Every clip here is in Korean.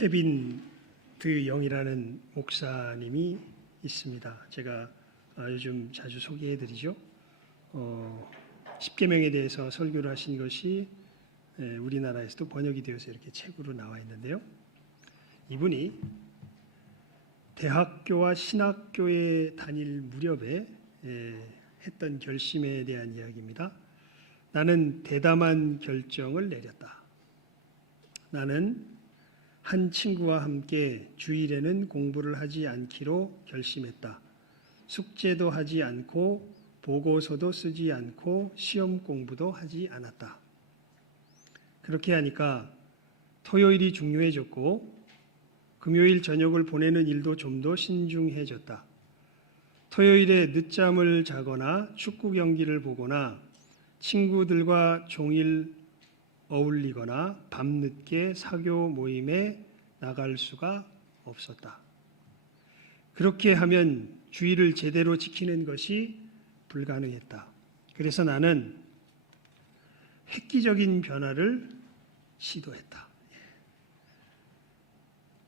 케빈 드 영이라는 목사님이 있습니다. 제가 요즘 자주 소개해드리죠. 십계명에 대해서 설교를 하신 것이 우리나라에서도 번역이 되어서 이렇게 책으로 나와 있는데요. 이분이 대학교와 신학교에 다닐 무렵에 했던 결심에 대한 이야기입니다. 나는 대담한 결정을 내렸다. 나는 한 친구와 함께 주일에는 공부를 하지 않기로 결심했다. 숙제도 하지 않고 보고서도 쓰지 않고 시험 공부도 하지 않았다. 그렇게 하니까 토요일이 중요해졌고 금요일 저녁을 보내는 일도 좀 더 신중해졌다. 토요일에 늦잠을 자거나 축구 경기를 보거나 친구들과 종일 어울리거나 밤늦게 사교 모임에 나갈 수가 없었다. 그렇게 하면 주의를 제대로 지키는 것이 불가능했다. 그래서 나는 획기적인 변화를 시도했다.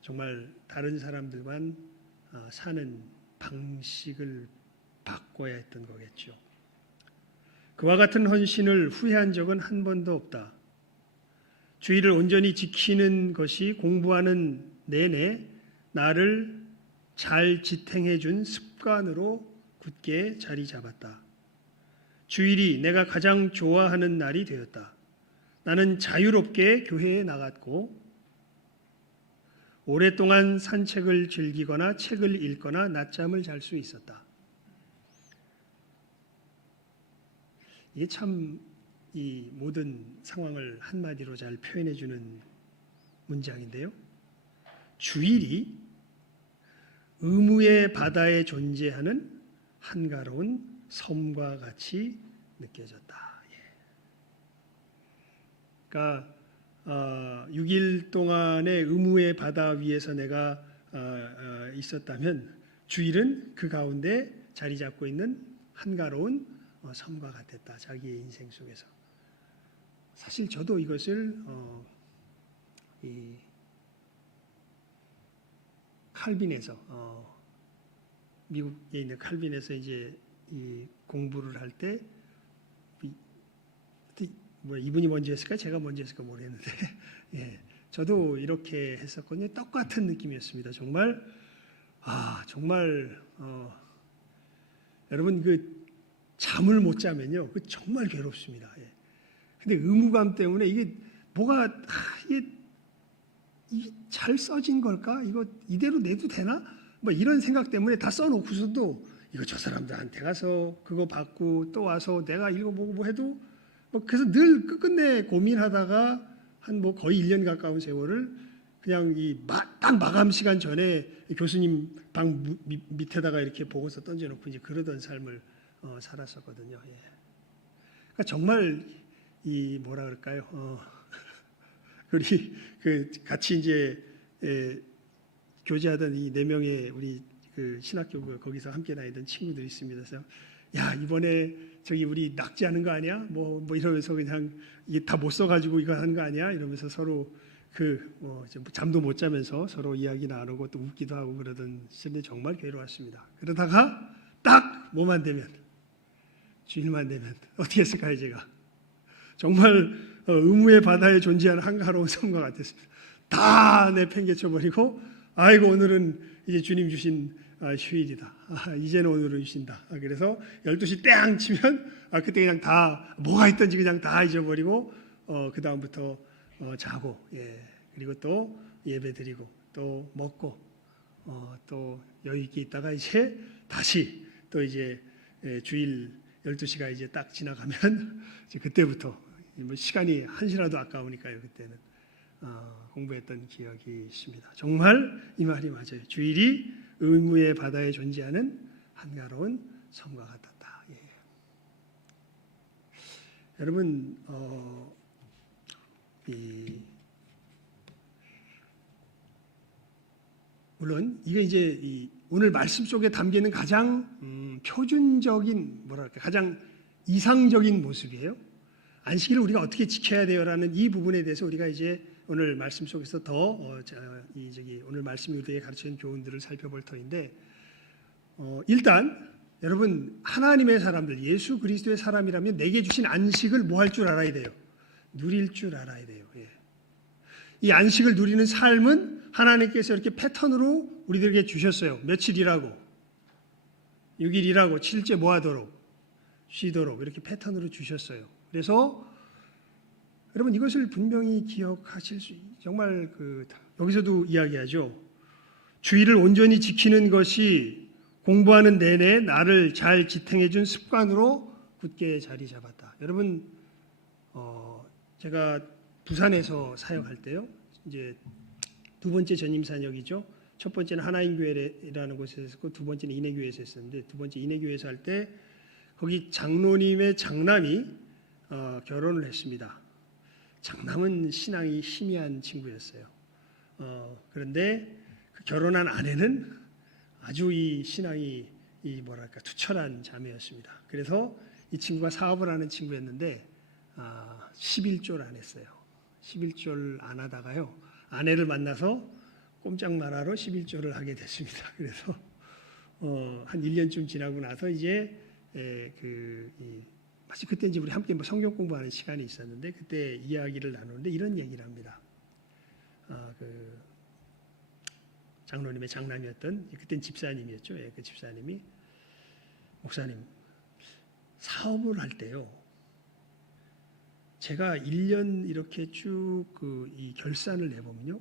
정말 다른 사람들만 사는 방식을 바꿔야 했던 거겠죠. 그와 같은 헌신을 후회한 적은 한 번도 없다. 주의를 온전히 지키는 것이 공부하는 내내 나를 잘 지탱해 준 습관으로 굳게 자리 잡았다. 주일이 내가 가장 좋아하는 날이 되었다. 나는 자유롭게 교회에 나갔고 오랫동안 산책을 즐기거나 책을 읽거나 낮잠을 잘 수 있었다. 이게 참 이 모든 상황을 한마디로 잘 표현해 주는 문장인데요. 주일이 의무의 바다에 존재하는 한가로운 섬과 같이 느껴졌다. 그러니까 6일 동안의 의무의 바다 위에서 내가 있었다면 주일은 그 가운데 자리 잡고 있는 한가로운 섬과 같았다. 자기의 인생 속에서. 사실 저도 이것을 이 칼빈에서 미국에 있는 칼빈에서 이제 이 공부를 할 때 이분이 먼저 했을까 제가 먼저 했을까 모르겠는데 예, 저도 이렇게 했었거든요. 똑같은 느낌이었습니다. 정말 정말 여러분 그 잠을 못 자면요, 그 정말 괴롭습니다. 예. 근데 의무감 때문에 이게 뭐가 이게 잘 써진 걸까? 이거 이대로 내도 되나? 뭐 이런 생각 때문에 다 써놓고서도 이거 저 사람들한테 가서 그거 받고 또 와서 내가 읽어보고 뭐 해도 그래서 늘 끝끝내 고민하다가 한 거의 1년 가까운 세월을 그냥 딱 마감 시간 전에 교수님 방 밑에다가 이렇게 보고서 던져놓고 이제 그러던 삶을 살았었거든요. 예. 그러니까 정말 이 뭐라 그럴까요? 우리 그 같이 이제 교제하던 이 4명의 우리 그 신학교 거기서 함께 다니던 친구들이 있습니다. 그래서 야 이번에 저기 우리 낙제하는 거 아니야? 뭐 이러면서 그냥 이게 다 못 써가지고 이거 하는 거 아니야? 이러면서 서로 잠도 못 자면서 서로 이야기 나누고 또 웃기도 하고 그러던 시절이 정말 괴로웠습니다. 그러다가 딱 뭐만 되면 주일만 되면 어떻게 했을까요? 제가 정말 의무의 바다에 존재하는 한가로운 섬과 같았습니다. 다 내팽개쳐 버리고 아이고 오늘은 이제 주님 주신 휴일이다. 이제는 오늘은 주신다. 그래서 12시 땡 치면 그때 그냥 다 뭐가 있든지 그냥 다 잊어버리고 그 다음부터 자고 그리고 또 예배 드리고 또 먹고 또 여유 있게 있다가 이제 다시 또 이제 주일 12시가 이제 딱 지나가면 이제 그때부터 시간이 한시라도 아까우니까요. 그때는 공부했던 기억이 있습니다. 정말 이 말이 맞아요. 주일이 의무의 바다에 존재하는 한가로운 섬과 같았다. 예. 여러분 물론 이게 이제 오늘 말씀 속에 담기는 가장 표준적인 가장 이상적인 모습이에요. 안식일을 우리가 어떻게 지켜야 돼요라는 이 부분에 대해서 우리가 이제 오늘 말씀 속에서 더 오늘 말씀이 우리에게 가르치는 교훈들을 살펴볼 터인데 일단 여러분 하나님의 사람들 예수 그리스도의 사람이라면 내게 주신 안식을 뭐 할 줄 알아야 돼요? 누릴 줄 알아야 돼요. 예. 이 안식을 누리는 삶은 하나님께서 이렇게 패턴으로 우리들에게 주셨어요. 며칠 일하고 6일 일하고 7일째 뭐 하도록 쉬도록 이렇게 패턴으로 주셨어요. 그래서 여러분 이것을 분명히 기억하실 수 정말 여기서도 이야기하죠. 주의를 온전히 지키는 것이 공부하는 내내 나를 잘 지탱해 준 습관으로 굳게 자리 잡았다. 여러분 제가 부산에서 사역할 때요. 이제 두 번째 전임 사역이죠. 첫 번째는 하나인교회라는 곳에서 했고 두 번째는 인해교회에서 했었는데 두 번째 인해교회에서 할 때 거기 장로님의 장남이 결혼을 했습니다. 장남은 신앙이 희미한 친구였어요. 그런데 그 결혼한 아내는 아주 이 신앙이 투철한 자매였습니다. 그래서 이 친구가 사업을 하는 친구였는데 11조를 안 했어요. 11조를 안 하다가요. 아내를 만나서 꼼짝 말아로 11조를 하게 됐습니다. 그래서 한 1년쯤 지나고 나서 이제 마치 그때 이제 우리 함께 성경 공부하는 시간이 있었는데 그때 이야기를 나누는데 이런 얘기를 합니다. 장로님의 장남이었던 그땐 집사님이었죠. 예, 그 집사님이 목사님 사업을 할 때요. 제가 1년 이렇게 쭉 이 결산을 내보면요.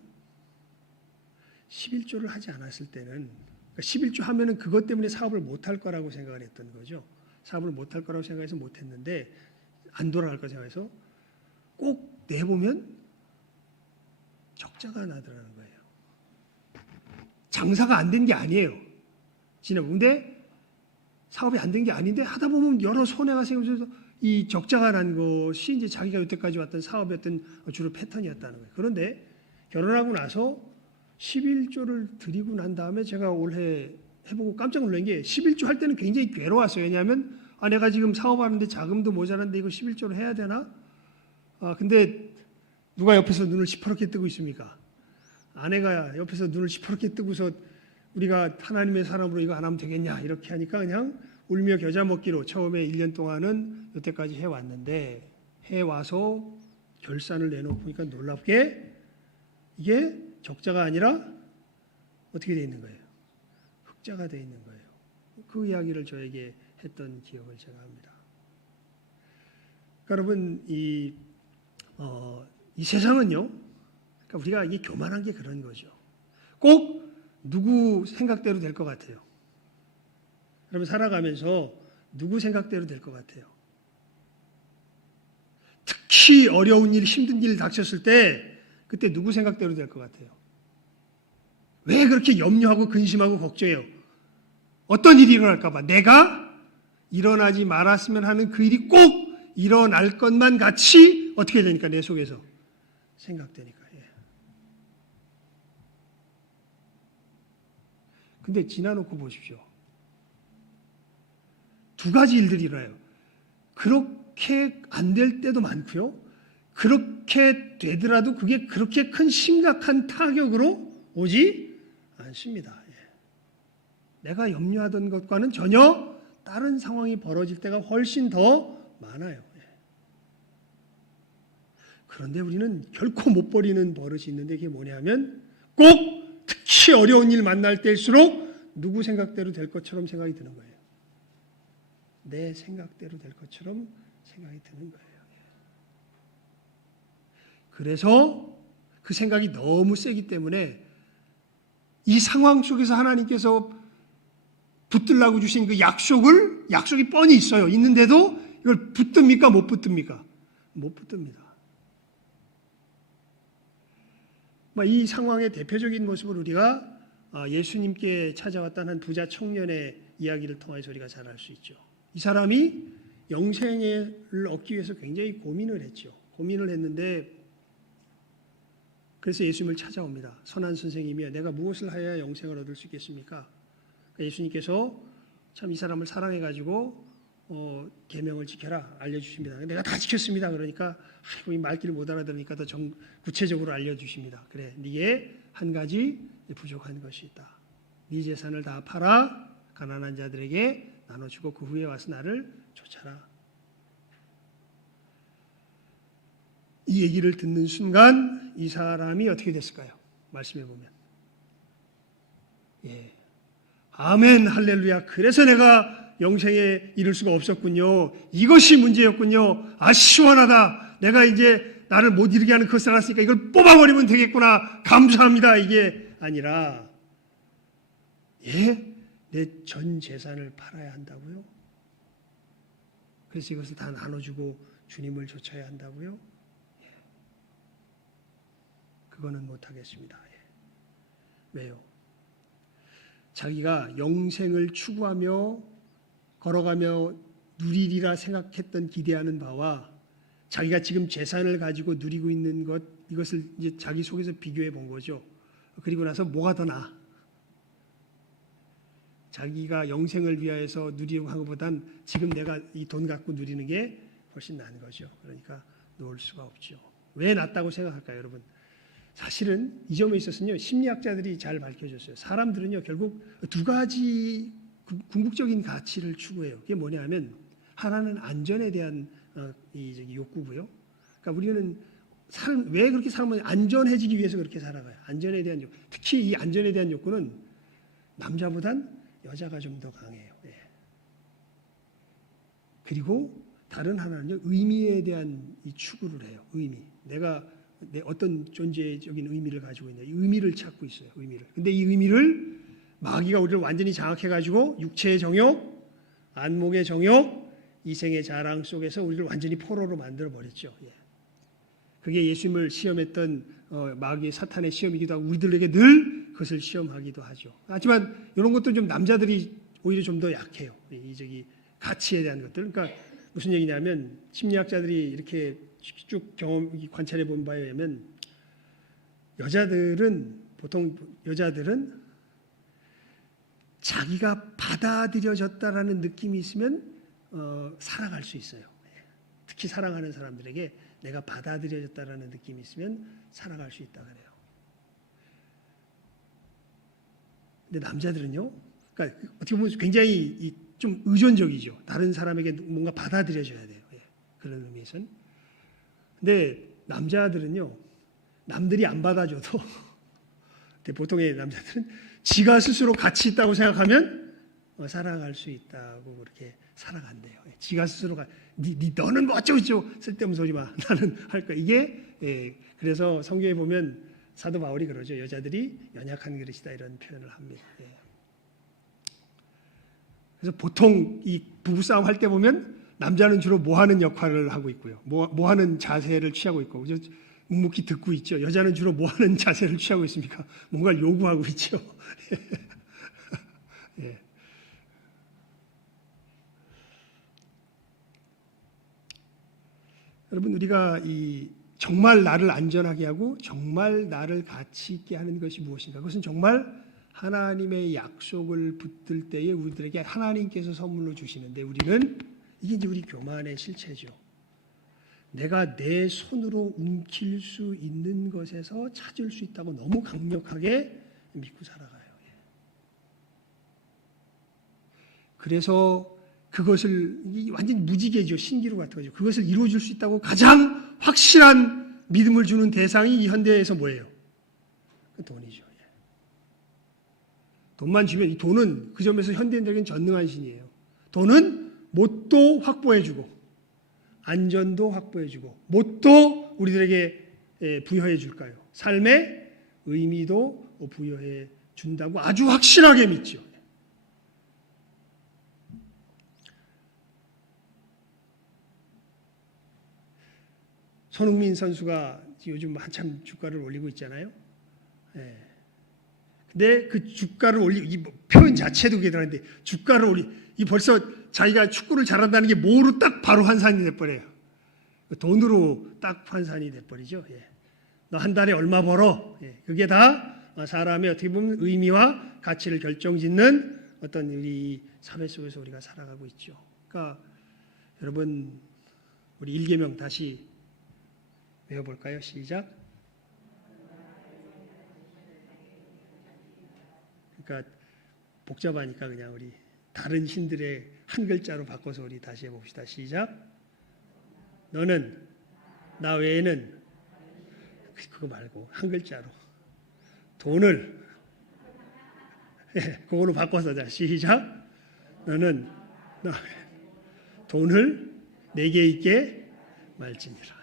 11조를 하지 않았을 때는 11조 하면은 그것 때문에 사업을 못할 거라고 생각을 했던 거죠. 사업을 못할 거라고 생각해서 못했는데 안 돌아갈 거 생각해서 꼭 내보면 적자가 나더라는 거예요. 장사가 안 된 게 아니에요. 근데 사업이 안 된 게 아닌데 하다 보면 여러 손해가 생기면서 이 적자가 난 것이 이제 자기가 여태까지 왔던 사업이었던 주로 패턴이었다는 거예요. 그런데 결혼하고 나서 11조를 드리고 난 다음에 제가 올해 해보고 깜짝 놀란 게 11조 할 때는 굉장히 괴로웠어요. 왜냐하면 내가 지금 사업하는데 자금도 모자란데 이거 11조를 해야 되나? 근데 누가 옆에서 눈을 시퍼렇게 뜨고 있습니까? 아내가 옆에서 눈을 시퍼렇게 뜨고서 우리가 하나님의 사람으로 이거 안 하면 되겠냐 이렇게 하니까 그냥 울며 겨자 먹기로 처음에 1년 동안은 여태까지 해왔는데 해와서 결산을 내놓고 보니까 놀랍게 이게 적자가 아니라 어떻게 되어 있는 거예요? 흑자가 되어 있는 거예요. 그 이야기를 저에게 했던 기억을 제가 합니다. 그러니까 여러분 이 세상은요. 그러니까 우리가 이게 교만한 게 그런 거죠. 꼭 누구 생각대로 될 것 같아요. 여러분 살아가면서 누구 생각대로 될 것 같아요. 특히 어려운 일, 힘든 일 닥쳤을 때 그때 누구 생각대로 될 것 같아요. 왜 그렇게 염려하고 근심하고 걱정해요? 어떤 일이 일어날까 봐. 내가 일어나지 말았으면 하는 그 일이 꼭 일어날 것만 같이 어떻게 되니까 내 속에서 생각되니까. 근데 지나놓고 보십시오. 두 가지 일들이 일어나요. 그렇게 안 될 때도 많고요. 그렇게 되더라도 그게 그렇게 큰 심각한 타격으로 오지 않습니다. 내가 염려하던 것과는 전혀 다른 상황이 벌어질 때가 훨씬 더 많아요. 그런데 우리는 결코 못 버리는 버릇이 있는데 그게 뭐냐면 꼭 특히 어려운 일 만날 때일수록 누구 생각대로 될 것처럼 생각이 드는 거예요. 내 생각대로 될 것처럼 생각이 드는 거예요. 그래서 그 생각이 너무 세기 때문에 이 상황 속에서 하나님께서 붙들라고 주신 그 약속이 뻔히 있어요. 있는데도 이걸 붙듭니까? 못 붙듭니까? 못 붙듭니다. 이 상황의 대표적인 모습을 우리가 예수님께 찾아왔던 한 부자 청년의 이야기를 통해서 우리가 잘 알 수 있죠. 이 사람이 영생을 얻기 위해서 굉장히 고민을 했죠. 고민을 했는데 그래서 예수님을 찾아옵니다. 선한 선생님이여 내가 무엇을 하여야 영생을 얻을 수 있겠습니까? 예수님께서 참 이 사람을 사랑해가지고 계명을 지켜라 알려주십니다. 내가 다 지켰습니다. 그러니까 이 말귀를 못 알아들으니까 더 구체적으로 알려주십니다. 그래, 네게 한 가지 부족한 것이 있다. 네 재산을 다 팔아 가난한 자들에게 나눠주고 그 후에 와서 나를 쫓아라. 이 얘기를 듣는 순간 이 사람이 어떻게 됐을까요? 말씀해 보면 아멘 할렐루야. 그래서 내가 영생에 이를 수가 없었군요. 이것이 문제였군요. 아, 시원하다. 내가 이제 나를 못 이루게 하는 그것을 알았으니까 이걸 뽑아버리면 되겠구나. 감사합니다. 이게 아니라 내 전 재산을 팔아야 한다고요? 그래서 이것을 다 나눠주고 주님을 쫓아야 한다고요? 그거는 못하겠습니다. 왜요? 자기가 영생을 추구하며 걸어가며 누리리라 생각했던 기대하는 바와 자기가 지금 재산을 가지고 누리고 있는 것, 이것을 이제 자기 속에서 비교해 본 거죠. 그리고 나서 뭐가 더 나아? 자기가 영생을 위하여서 누리려고 한 것보단 지금 내가 이 돈 갖고 누리는 게 훨씬 나은 거죠. 그러니까 놓을 수가 없죠. 왜 낫다고 생각할까요, 여러분? 사실은 이 점에 있어서는요, 심리학자들이 잘 밝혀줬어요. 사람들은요, 결국 두 가지 궁극적인 가치를 추구해요. 그게 뭐냐 하면, 하나는 안전에 대한 욕구고요. 그러니까 우리는 왜 그렇게 살면 안전해지기 위해서 그렇게 살아가요. 안전에 대한 욕구. 특히 이 안전에 대한 욕구는 남자보단 여자가 좀 더 강해요. 그리고 다른 하나는요, 의미에 대한 이 추구를 해요. 의미. 내가 내 어떤 존재적인 의미를 가지고 있냐. 이 의미를 찾고 있어요. 의미를. 근데 이 의미를 마귀가 우리를 완전히 장악해가지고 육체의 정욕, 안목의 정욕, 이생의 자랑 속에서 우리를 완전히 포로로 만들어 버렸죠. 그게 예수님을 시험했던 마귀의 사탄의 시험이기도 하고 우리들에게 늘 그것을 시험하기도 하죠. 하지만 이런 것도 좀 남자들이 오히려 좀 더 약해요. 이 가치에 대한 것들. 그러니까 무슨 얘기냐면 심리학자들이 이렇게 쭉 관찰해 본 바에 의하면 보통 여자들은 자기가 받아들여졌다라는 느낌이 있으면 살아갈 수 있어요. 특히 사랑하는 사람들에게 내가 받아들여졌다라는 느낌이 있으면 살아갈 수 있다 그래요. 근데 남자들은요, 그러니까 어떻게 보면 굉장히 좀 의존적이죠. 다른 사람에게 뭔가 받아들여져야 돼요. 그런 의미에서는. 근데 남자들은요, 남들이 안 받아줘도 보통의 남자들은 지가 스스로 가치 있다고 생각하면 살아갈 수 있다고 그렇게 살아간대요. 지가 스스로가 너는 뭐 어쩌고저쩌고 쓸데없는 소리 마. 나는 할 거야. 이게 그래서 성경에 보면 사도 바울이 그러죠. 여자들이 연약한 그릇이다 이런 표현을 합니다. 그래서 보통 이 부부싸움 할 때 보면 남자는 주로 뭐 하는 역할을 하고 있고요. 뭐 하는 자세를 취하고 있고 묵묵히 듣고 있죠. 여자는 주로 뭐 하는 자세를 취하고 있습니까? 뭔가 요구하고 있죠. 여러분, 우리가 정말 나를 안전하게 하고 정말 나를 가치 있게 하는 것이 무엇인가? 그것은 정말 하나님의 약속을 붙들 때에 우리들에게 하나님께서 선물로 주시는데 이게 이제 우리 교만의 실체죠. 내가 내 손으로 움킬 수 있는 것에서 찾을 수 있다고 너무 강력하게 믿고 살아가요. 그래서 그것을 완전 무지개죠. 신기루 같은 거죠. 그것을 이루어줄 수 있다고 가장 확실한 믿음을 주는 대상이 이 현대에서 뭐예요? 돈이죠. 돈만 주면 이 돈은 그 점에서 현대인들에게는 전능한 신이에요. 돈은 뭣도 확보해주고 안전도 확보해주고 뭣도 우리들에게 부여해 줄까요? 삶의 의미도 부여해 준다고 아주 확실하게 믿죠. 손흥민 선수가 요즘 한참 주가를 올리고 있잖아요. 근데 그 주가를 이 표현 자체도 그게 들어가는데 주가를 이 벌써 자기가 축구를 잘한다는 게 뭐로 딱 바로 환산이 돼버려요. 돈으로 딱 환산이 돼버리죠. 너 한 달에 얼마 벌어? 그게 다 사람의 어떻게 보면 의미와 가치를 결정짓는 어떤 우리 사회 속에서 우리가 살아가고 있죠. 그러니까 여러분 우리 1계명 다시 외워볼까요? 시작. 그러니까 복잡하니까 그냥 우리 다른 신들의 한 글자로 바꿔서 우리 다시 해봅시다. 시작. 너는 나 외에는 그거 말고 한 글자로 돈을 그거로 바꿔서 자 시작. 너는 나 돈을 내게 있게 말지니라.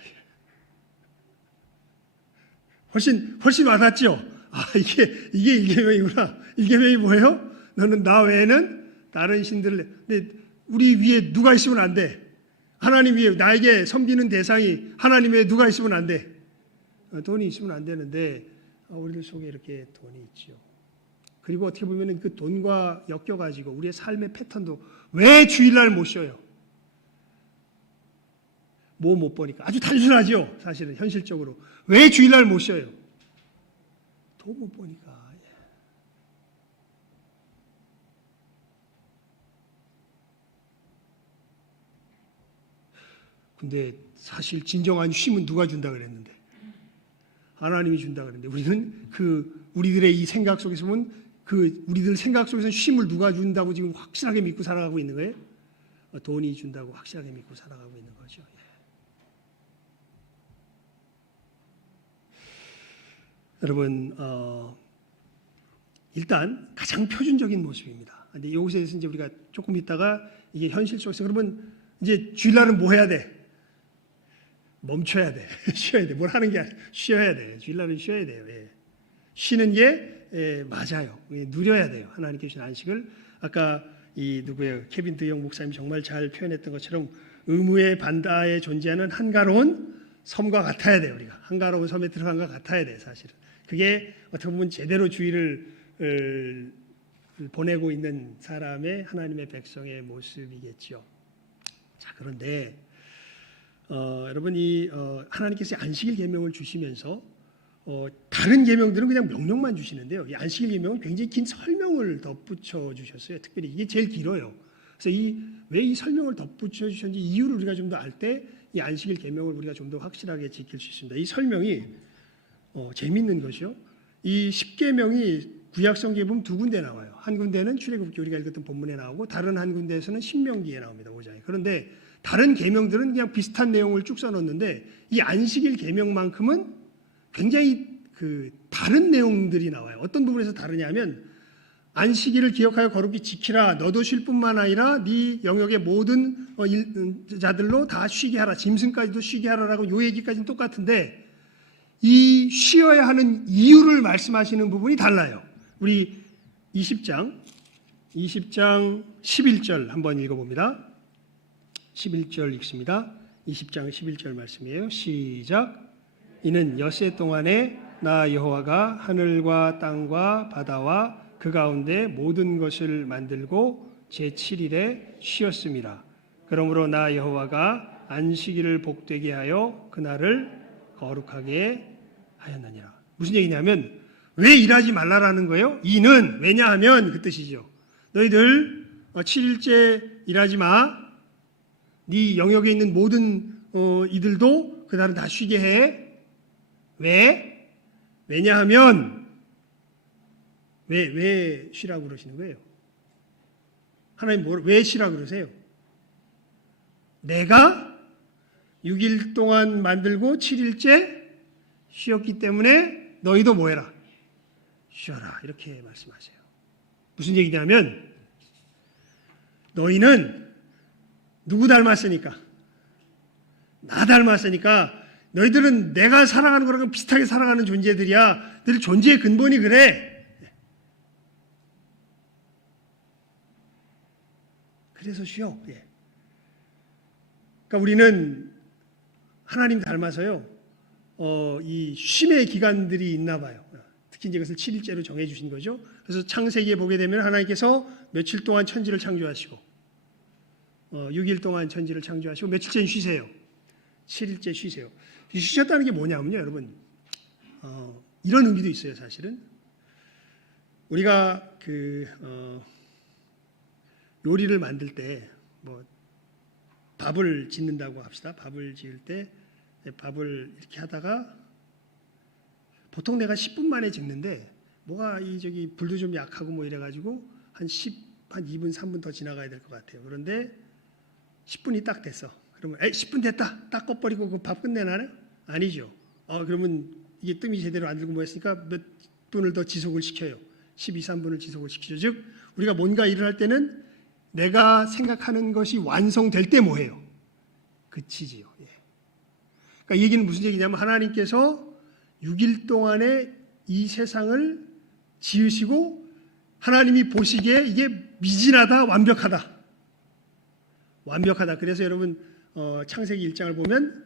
훨씬 와닿죠? 아, 이게 1계명이구나. 1계명이 뭐예요? 너는 나 외에는 다른 신들을, 근데 우리 위에 누가 있으면 안 돼. 하나님 위에 나에게 섬기는 대상이 하나님 외에 누가 있으면 안 돼. 돈이 있으면 안 되는데 우리들 속에 이렇게 돈이 있죠. 그리고 어떻게 보면 그 돈과 엮여가지고 우리의 삶의 패턴도 왜 주일날 못 쉬어요? 뭐 못 보니까. 아주 단순하죠. 사실은 현실적으로. 왜 주일날 못 쉬어요? 돈 못 보니까. 근데 사실 진정한 쉼은 누가 준다 그랬는데? 하나님이 준다 그랬는데 우리는 우리들의 이 생각 속에서 보면 우리들 생각 속에서 쉼을 누가 준다고 지금 확실하게 믿고 살아가고 있는 거예요? 돈이 준다고 확실하게 믿고 살아가고 있는 거죠. 여러분, 일단 가장 표준적인 모습입니다. 근데 여기서 이제 우리가 조금 있다가 이게 현실 속에서 그러면 이제 주일날은 뭐 해야 돼? 멈춰야 돼. 쉬어야 돼. 뭘 하는 게 아니라 쉬어야 돼. 주일날은 쉬어야 돼요. 예. 쉬는 게 맞아요. 누려야 돼요. 하나님께 주신 안식을. 아까 누구예요? 케빈 드영 목사님 정말 잘 표현했던 것처럼 의무의 반다에 존재하는 한가로운 섬과 같아야 돼요. 우리가 한가로운 섬에 들어간 것 같아야 돼. 사실은 그게 어떻게 보면 제대로 주일을 보내고 있는 사람의 하나님의 백성의 모습이겠죠. 자, 그런데 여러분 하나님께서 안식일 계명을 주시면서 다른 계명들은 그냥 명령만 주시는데요. 이 안식일 계명은 굉장히 긴 설명을 덧붙여 주셨어요. 특별히 이게 제일 길어요. 그래서 왜 이 설명을 덧붙여 주셨는지 이유를 우리가 좀 더 알 때 이 안식일 계명을 우리가 좀 더 확실하게 지킬 수 있습니다. 이 설명이 재밌는 것이요. 이 10계명이 구약 성경에 보면 두 군데 나와요. 한 군데는 출애굽기 우리가 읽었던 본문에 나오고 다른 한 군데에서는 신명기에 나옵니다. 5장에. 그런데 다른 계명들은 그냥 비슷한 내용을 쭉 써놓는데 이 안식일 계명만큼은 굉장히 다른 내용들이 나와요. 어떤 부분에서 다르냐면 안식일을 기억하여 거룩히 지키라. 너도 쉴 뿐만 아니라 네 영역의 모든 자들로 다 쉬게 하라. 짐승까지도 쉬게 하라라고 요 얘기까지는 똑같은데 이 쉬어야 하는 이유를 말씀하시는 부분이 달라요. 우리 20장 11절 한번 읽어봅니다. 11절 읽습니다. 20장 11절 말씀이에요. 시작. 이는 엿새 동안에 나 여호와가 하늘과 땅과 바다와 그 가운데 모든 것을 만들고 제7일에 쉬었습니다. 그러므로 나 여호와가 안식일을 복되게 하여 그날을 거룩하게 하였느니라. 무슨 얘기냐면 왜 일하지 말라라는 거예요? 이는 왜냐하면 그 뜻이죠. 너희들 7일째 일하지 마. 네 영역에 있는 모든 이들도 그날은 다 쉬게 해. 왜? 왜냐하면 왜 쉬라고 그러시는 거예요? 하나님 왜 쉬라고 그러세요? 내가 6일 동안 만들고 7일째 쉬었기 때문에 너희도 뭐 해라? 쉬어라. 이렇게 말씀하세요. 무슨 얘기냐면 너희는 누구 닮았으니까? 나 닮았으니까 너희들은 내가 살아가는 거랑 비슷하게 살아가는 존재들이야. 늘 존재의 근본이 그래. 그래서 쉬어. 예. 그러니까 우리는 하나님 닮아서요. 이 쉼의 기간들이 있나 봐요. 특히 이제 그것을 7일째로 정해 주신 거죠. 그래서 창세기에 보게 되면 하나님께서 며칠 동안 천지를 창조하시고 6일 동안 천지를 창조하시고 며칠째 쉬세요. 7일째 쉬세요. 쉬셨다는 게 뭐냐면요, 여러분. 이런 의미도 있어요, 사실은. 우리가 요리를 만들 때 밥을 짓는다고 합시다. 밥을 지을 때 밥을 이렇게 하다가 보통 내가 10분 만에 짓는데 뭐가 저기 불도 좀 약하고 뭐 이래가지고 한 2분 3분 더 지나가야 될 것 같아요. 그런데 10분이 딱 됐어. 그러면 10분 됐다. 딱 꺼버리고 그 밥 끝내나요? 아니죠. 그러면 이게 뜸이 제대로 안 들고 뭐했으니까 몇 분을 더 지속을 시켜요. 12, 3분을 지속을 시키죠. 즉 우리가 뭔가 일을 할 때는 내가 생각하는 것이 완성될 때 뭐해요? 그치지요. 그러니까 이 얘기는 무슨 얘기냐면 하나님께서 6일 동안에 이 세상을 지으시고 하나님이 보시기에 이게 미진하다, 완벽하다. 완벽하다. 그래서 여러분 창세기 1장을 보면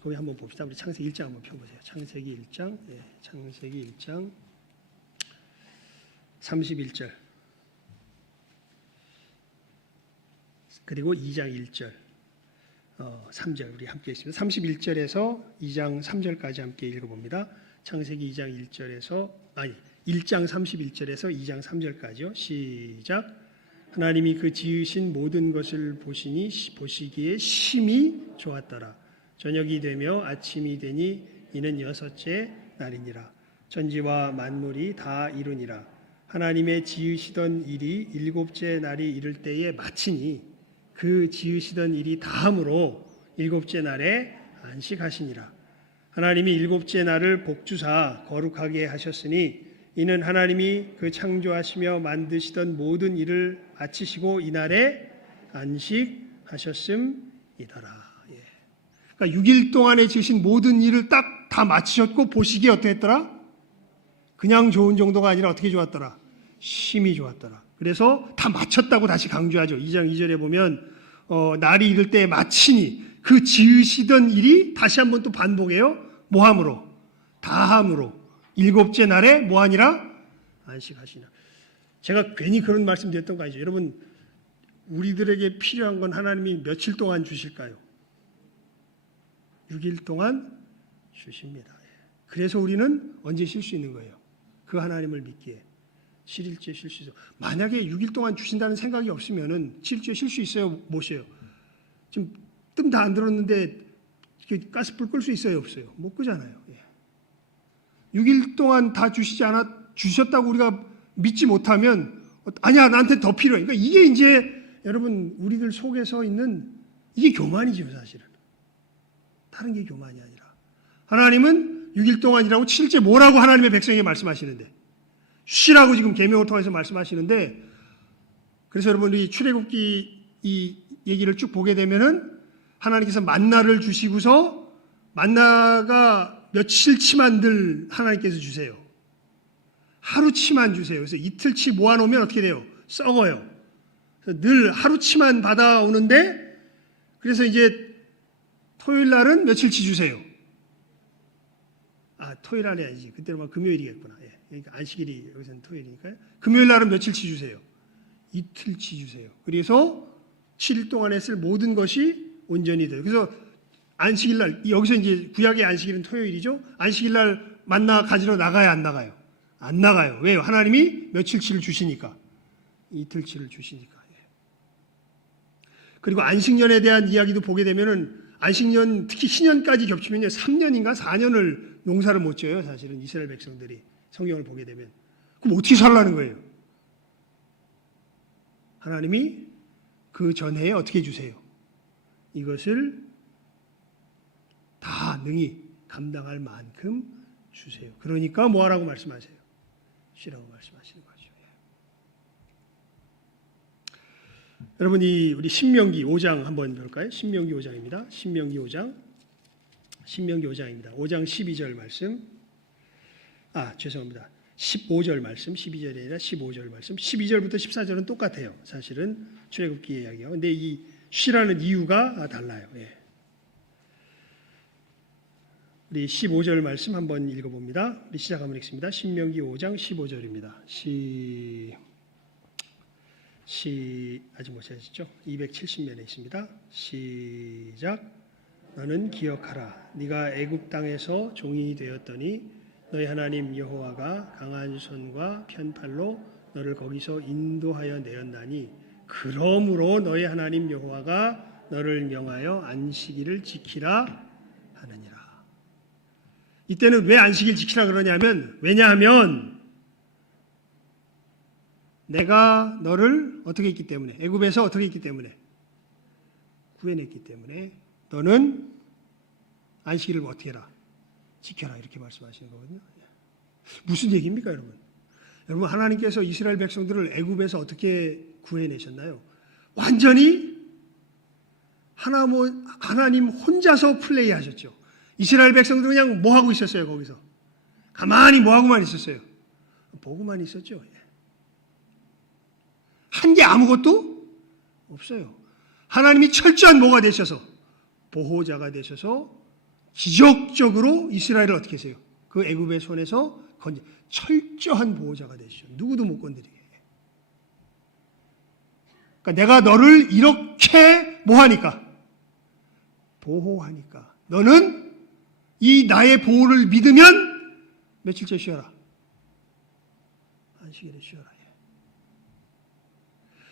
거기 한번 봅시다. 우리 창세기 1장 한번 펴보세요. 창세기 1장, 창세기 1장 31절 그리고 2장 1절 3절 우리 함께 있습니다. 31절에서 2장 3절까지 함께 읽어봅니다. 창세기 2장 1절에서 1장 31절에서 2장 3절까지요. 시작. 하나님이 그 지으신 모든 것을 보시기에 심히 좋았더라. 저녁이 되며 아침이 되니 이는 여섯째 날이니라. 천지와 만물이 다 이루니라. 하나님의 지으시던 일이 일곱째 날이 이를 때에 마치니 그 지으시던 일이 다함으로 일곱째 날에 안식하시니라. 하나님이 일곱째 날을 복주사 거룩하게 하셨으니 이는 하나님이 그 창조하시며 만드시던 모든 일을 마치시고 이날에 안식하셨음이더라. 그러니까 6일 동안에 지으신 모든 일을 딱 다 마치셨고 보시기에 어떠했더라? 그냥 좋은 정도가 아니라 어떻게 좋았더라? 심히 좋았더라. 그래서 다 마쳤다고 다시 강조하죠. 2장 2절에 보면 날이 이를 때 마치니 그 지으시던 일이 다시 한번 또 반복해요. 뭐함으로? 다함으로. 일곱째 날에 뭐하니라? 안식하시나. 제가 괜히 그런 말씀 드렸던 거 아니죠. 여러분 우리들에게 필요한 건 하나님이 며칠 동안 주실까요? 6일 동안 주십니다. 그래서 우리는 언제 쉴 수 있는 거예요? 그 하나님을 믿기에 7일째 쉴 수 있어요. 만약에 6일 동안 주신다는 생각이 없으면은 7일째 쉴 수 있어요? 못 쉬어요? 지금 뜸 다 안 들었는데 가스불 끌 수 있어요? 없어요? 못 끄잖아요. 6일 동안 다 주셨다고 우리가 믿지 못하면 아니야 나한테 더 필요해. 그러니까 이게 이제 여러분 우리들 속에서 있는 이게 교만이죠 사실은. 다른 게 교만이 아니라 하나님은 6일 동안이라고 7일째 뭐라고 하나님의 백성에게 말씀하시는데 쉬라고 지금 계명을 통해서 말씀하시는데 그래서 여러분 우리 출애굽기 이 얘기를 쭉 보게 되면은 하나님께서 만나를 주시고서 만나가 며칠치만 늘 하나님께서 주세요. 하루치만 주세요. 그래서 이틀치 모아놓으면 어떻게 돼요? 썩어요. 그래서 늘 하루치만 받아오는데 그래서 이제 토요일 날은 며칠치 주세요. 토요일 날이 아니지. 그때는 막 금요일이겠구나. 그러니까 안식일이 여기서는 토요일이니까요. 금요일 날은 며칠치 주세요. 이틀치 주세요. 그래서 7일 동안에 쓸 모든 것이 온전히 돼요. 그래서 안식일 날 여기서 이제 구약의 안식일은 토요일이죠. 안식일 날 만나 가지러 나가야 안 나가요? 안 나가요. 왜요? 하나님이 며칠치를 주시니까. 이틀치를 주시니까. 그리고 안식년에 대한 이야기도 보게 되면은 안식년 특히 신년까지 겹치면요 3년인가 4년을 농사를 못 지어요. 사실은 이스라엘 백성들이 성경을 보게 되면 그럼 어떻게 살라는 거예요? 하나님이 그 전해에 어떻게 주세요? 이것을 다 능히 감당할 만큼 주세요. 그러니까 뭐하라고 말씀하세요? 쉬라고 말씀하시는 거죠. 여러분 우리 신명기 5장 한번 볼까요? 신명기 5장입니다. 신명기 5장. 신명기 5장입니다. 5장 12절 말씀. 죄송합니다. 15절 말씀. 12절이 아니라 15절 말씀. 12절부터 14절은 똑같아요. 사실은 출애굽기 이야기요. 근데 이 쉬라는 이유가 달라요. 우리 15절 말씀 한번 읽어봅니다. 우리 시작 한번 읽습니다. 신명기 5장 15절입니다. 아직 못 찾으시죠? 270면에 있습니다. 시작. 너는 기억하라. 네가 애굽 땅에서 종이 되었더니 너희 하나님 여호와가 강한 손과 편팔로 너를 거기서 인도하여 내었나니 그러므로 너희 하나님 여호와가 너를 명하여 안식일을 지키라 하느니라. 이때는 왜 안식일 지키라 그러냐면, 왜냐하면 내가 너를 어떻게 했기 때문에, 애굽에서 어떻게 했기 때문에, 구해냈기 때문에 너는 안식일을 어떻게 해라? 지켜라. 이렇게 말씀하시는 거거든요. 무슨 얘기입니까, 여러분? 여러분, 하나님께서 이스라엘 백성들을 애굽에서 어떻게 구해내셨나요? 완전히 하나님 혼자서 플레이하셨죠. 이스라엘 백성들은 그냥 뭐 하고 있었어요, 거기서? 가만히 뭐 하고만 있었어요? 보고만 있었죠. 한 게 아무것도 없어요. 하나님이 철저한 뭐가 되셔서, 보호자가 되셔서 기적적으로 이스라엘을 어떻게 하세요? 그 애굽의 손에서 철저한 보호자가 되시죠. 누구도 못 건드리게. 그러니까 내가 너를 이렇게 뭐 하니까? 보호하니까. 너는 이 나의 보호를 믿으면 며칠째 쉬어라. 안식일에 쉬어라.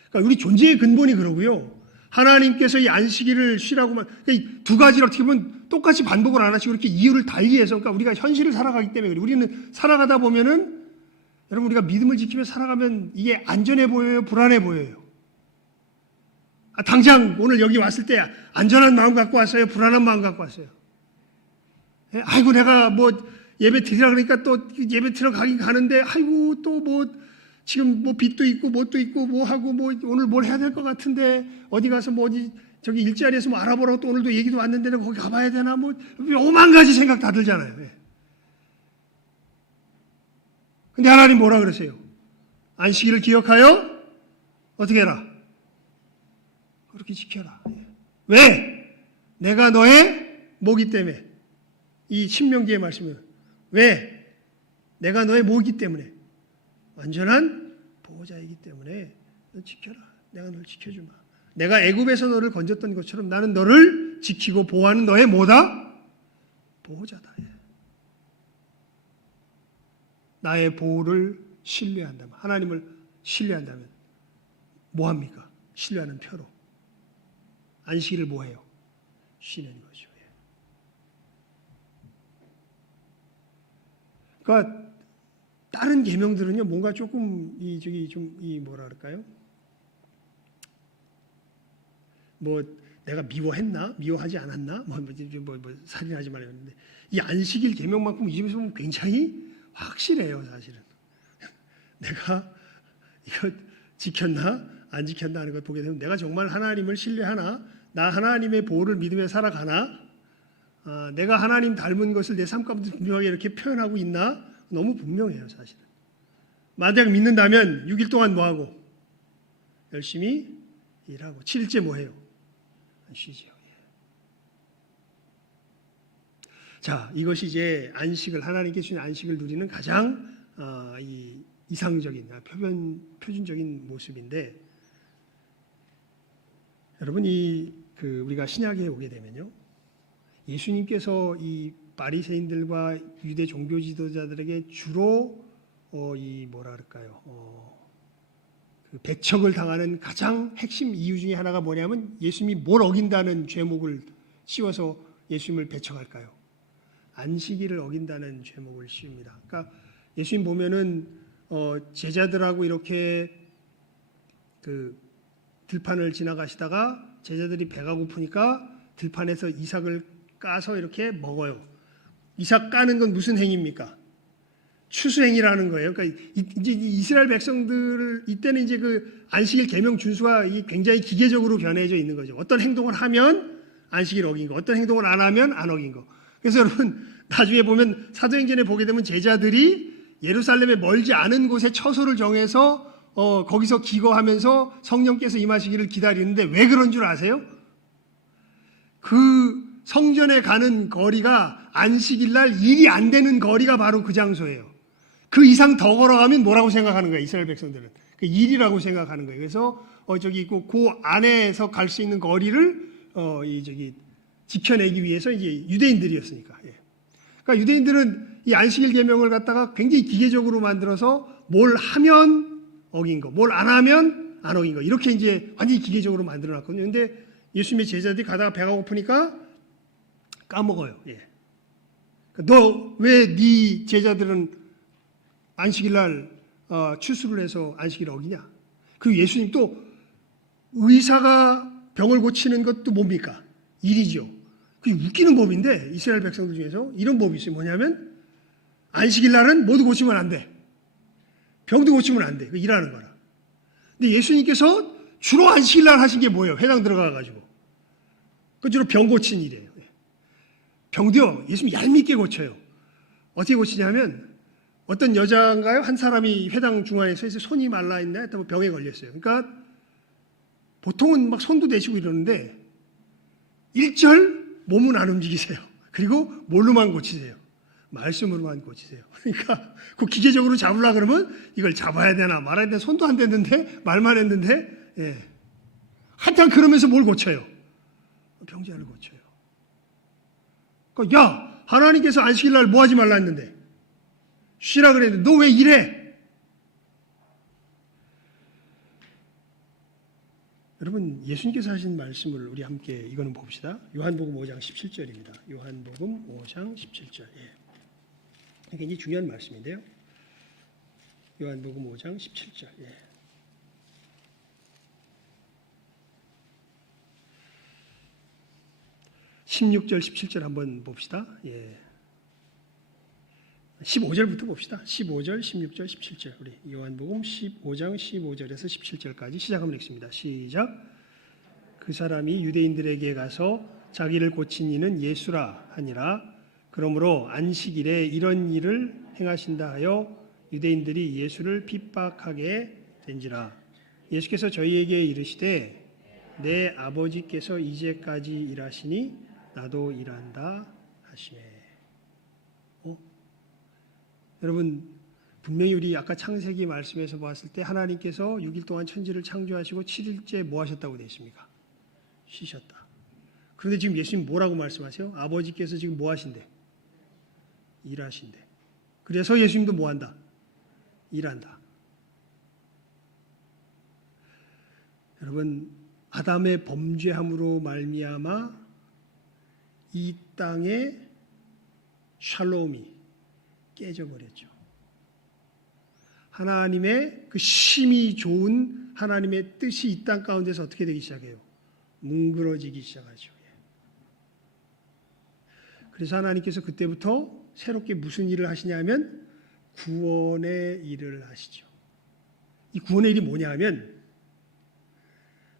그러니까 우리 존재의 근본이 그러고요. 하나님께서 이 안식일을 쉬라고만, 그러니까 두 가지를 어떻게 보면 똑같이 반복을 안 하시고 이렇게 이유를 달리해서, 그러니까 우리가 현실을 살아가기 때문에 그래요. 우리는 살아가다 보면은, 여러분, 우리가 믿음을 지키며 살아가면 이게 안전해 보여요? 불안해 보여요? 당장 오늘 여기 왔을 때 안전한 마음 갖고 왔어요? 불안한 마음 갖고 왔어요? 아이고, 내가 뭐 예배 드리라 그러니까 또 예배 들어가긴 가는데, 아이고, 또 뭐, 지금 뭐 빚도 있고 뭣도 있고 뭐 하고 뭐 오늘 뭘 해야 될 것 같은데 어디 가서 뭐 어디 저기 일자리에서 뭐 알아보라고 또 오늘도 얘기도 왔는데 내가 거기 가봐야 되나 뭐 오만 가지 생각 다 들잖아요. 근데 하나님 뭐라 그러세요? 안식일을 기억하여 어떻게 해라? 그렇게 지켜라. 왜? 내가 너의 뭐기 때문에. 이 신명기의 말씀은 왜? 내가 너의 뭐기 때문에. 완전한 보호자이기 때문에 너 지켜라. 내가 너를 지켜주마. 내가 애굽에서 너를 건졌던 것처럼 나는 너를 지키고 보호하는 너의 뭐다? 보호자다. 나의 보호를 신뢰한다면, 하나님을 신뢰한다면 뭐합니까? 신뢰하는 표로 안식일을 뭐해요? 쉬는 거죠. 그러니까 다른 계명들은요, 뭔가 조금 뭐라 그럴까요? 뭐 내가 미워했나, 미워하지 않았나, 뭐 살인하지 말아야 하는데 이 안식일 계명만큼 이 집에서 보면 굉장히 확실해요, 사실은. 내가 이거 지켰나, 안 지켰나 하는 걸 보게 되면 내가 정말 하나님을 신뢰하나, 나 하나님의 보호를 믿으며 살아가나, 내가 하나님 닮은 것을 내 삶 가운데 분명하게 이렇게 표현하고 있나. 너무 분명해요, 사실은. 만약 믿는다면 6일 동안 뭐하고? 열심히 일하고. 7일째 뭐해요? 쉬죠. 자, 이것이 이제 안식을, 하나님께 주신 안식을 누리는 가장 이상적인, 표준적인 모습인데, 여러분, 우리가 신약에 오게 되면요, 예수님께서 이 바리새인들과 유대 종교 지도자들에게 주로 그 배척을 당하는 가장 핵심 이유 중에 하나가 뭐냐면 예수님이 뭘 어긴다는 죄목을 씌워서 예수님을 배척할까요? 안식일을 어긴다는 죄목을 씌웁니다. 그러니까 예수님 보면은 제자들하고 이렇게 그 들판을 지나가시다가 제자들이 배가 고프니까 들판에서 이삭을 까서 이렇게 먹어요. 이삭 까는 건 무슨 행위입니까? 추수행위라는 거예요. 그러니까 이제 이스라엘 백성들 이때는 이제 그 안식일 계명 준수가 굉장히 기계적으로 변해져 있는 거죠. 어떤 행동을 하면 안식일 어긴 거, 어떤 행동을 안 하면 안 어긴 거. 그래서 여러분 나중에 보면 사도행전에 보게 되면 제자들이 예루살렘에 멀지 않은 곳에 처소를 정해서 거기서 기거하면서 성령께서 임하시기를 기다리는데 왜 그런 줄 아세요? 그 성전에 가는 거리가 안식일 날 일이 안 되는 거리가 바로 그 장소예요. 그 이상 더 걸어가면 뭐라고 생각하는 거예요? 이스라엘 백성들은 그 일이라고 생각하는 거예요. 그래서 저기 있고 그 안에서 갈 수 있는 거리를 지켜내기 위해서 이제 유대인들이었으니까. 그러니까 유대인들은 이 안식일 계명을 갖다가 굉장히 기계적으로 만들어서 뭘 하면 어긴 거, 뭘 안 하면 안 어긴 거 이렇게 이제 완전히 기계적으로 만들어놨거든요. 근데 예수님의 제자들이 가다가 배가 고프니까 까먹어요. 예. 너 왜 네 제자들은 안식일 날 추수를 해서 안식일을 어기냐? 그리고 예수님 또 의사가 병을 고치는 것도 뭡니까? 일이죠. 그게 웃기는 법인데 이스라엘 백성들 중에서 이런 법이 있어요. 뭐냐면 안식일 날은 모두 고치면 안 돼. 병도 고치면 안 돼. 일하는 거라. 근데 예수님께서 주로 안식일 날 하신 게 뭐예요? 회당 들어가가지고. 그 주로 병 고친 일이에요. 병도요, 예수님 얄밉게 고쳐요. 어떻게 고치냐면 어떤 여자인가요? 한 사람이 회당 중앙에 서 있어서 손이 말라있나? 했더니 병에 걸렸어요. 그러니까 보통은 막 손도 대시고 이러는데 1절 몸은 안 움직이세요. 그리고 뭘로만 고치세요? 말씀으로만 고치세요. 그러니까 그 기계적으로 잡으려고 그러면 이걸 잡아야 되나 말아야 되나 손도 안 됐는데 말만 했는데 예. 한참 그러면서 뭘 고쳐요? 병자를 고쳐요. 그러니까 야 하나님께서 안식일 날 뭐 하지 말라 했는데 쉬라 그랬는데 너 왜 이래? 여러분 예수님께서 하신 말씀을 우리 함께 이거는 봅시다. 요한복음 5장 17절입니다. 요한복음 5장 17절. 예. 굉장히 중요한 말씀인데요. 요한복음 5장 17절. 예. (16절) (17절) 한번 봅시다. 예. 15절부터 봅시다. 15절, 16절, 17절. 우리 요한복음 15장 15절에서 17절까지 시작하면 읽습니다. 시작. 그 사람이 유대인들에게 가서 자기를 고친 이는 예수라 하니라. 그러므로 안식일에 이런 일을 행하신다 하여 유대인들이 예수를 핍박하게 된지라. 예수께서 저희에게 이르시되 내 아버지께서 이제까지 일하시니 나도 일한다 하시매. 여러분 분명히 우리 아까 창세기 말씀에서 봤을 때 하나님께서 6일 동안 천지를 창조하시고 7일째 뭐 하셨다고 되어 있습니까? 쉬셨다. 그런데 지금 예수님 뭐라고 말씀하세요? 아버지께서 지금 뭐 하신대? 일하신대. 그래서 예수님도 뭐 한다? 일한다. 여러분 아담의 범죄함으로 말미암아 이 땅의 샬롬이 깨져버렸죠. 하나님의 그 심히 좋은 하나님의 뜻이 이 땅 가운데서 어떻게 되기 시작해요? 뭉그러지기 시작하죠. 그래서 하나님께서 그때부터 새롭게 무슨 일을 하시냐면 구원의 일을 하시죠. 이 구원의 일이 뭐냐 하면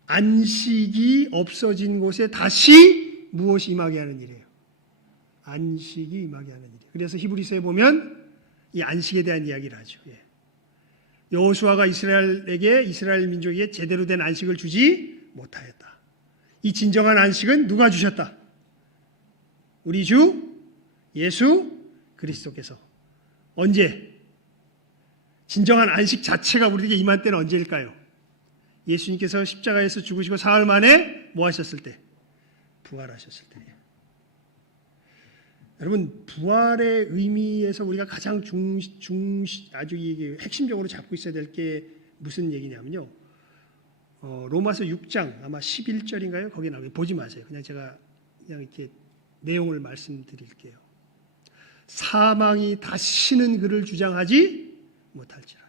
안식이 없어진 곳에 다시 무엇이 임하게 하는 일이에요. 안식이 임하게 하는 일이에요. 그래서 히브리서에 보면 이 안식에 대한 이야기를 하죠. 예. 여호수아가 이스라엘 민족에게 제대로 된 안식을 주지 못하였다. 이 진정한 안식은 누가 주셨다? 우리 주 예수 그리스도께서. 언제? 진정한 안식 자체가 우리에게 임한 때는 언제일까요? 예수님께서 십자가에서 죽으시고 사흘 만에 뭐 하셨을 때? 부활하셨을 때예요. 여러분 부활의 의미에서 우리가 가장 아주 이게 핵심적으로 잡고 있어야 될 게 무슨 얘기냐면요. 로마서 6장 아마 11절인가요? 거기 나오게 보지 마세요. 그냥 제가 그냥 이렇게 내용을 말씀드릴게요. 사망이 다시는 그를 주장하지 못할지라.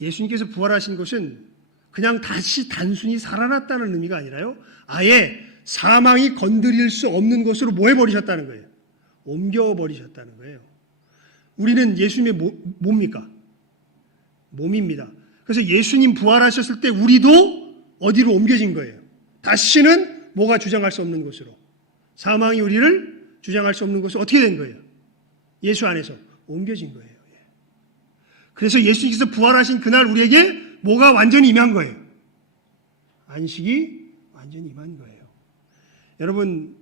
예수님께서 부활하신 것은 그냥 다시 단순히 살아났다는 의미가 아니라요. 아예 사망이 건드릴 수 없는 것으로 뭐 해버리셨다는 거예요. 옮겨버리셨다는 거예요. 우리는 예수님의 뭡니까? 몸입니다. 그래서 예수님 부활하셨을 때 우리도 어디로 옮겨진 거예요. 다시는 뭐가 주장할 수 없는 곳으로. 사망이 우리를 주장할 수 없는 곳으로 어떻게 된 거예요? 예수 안에서 옮겨진 거예요. 그래서 예수님께서 부활하신 그날 우리에게 뭐가 완전히 임한 거예요? 안식이 완전히 임한 거예요. 여러분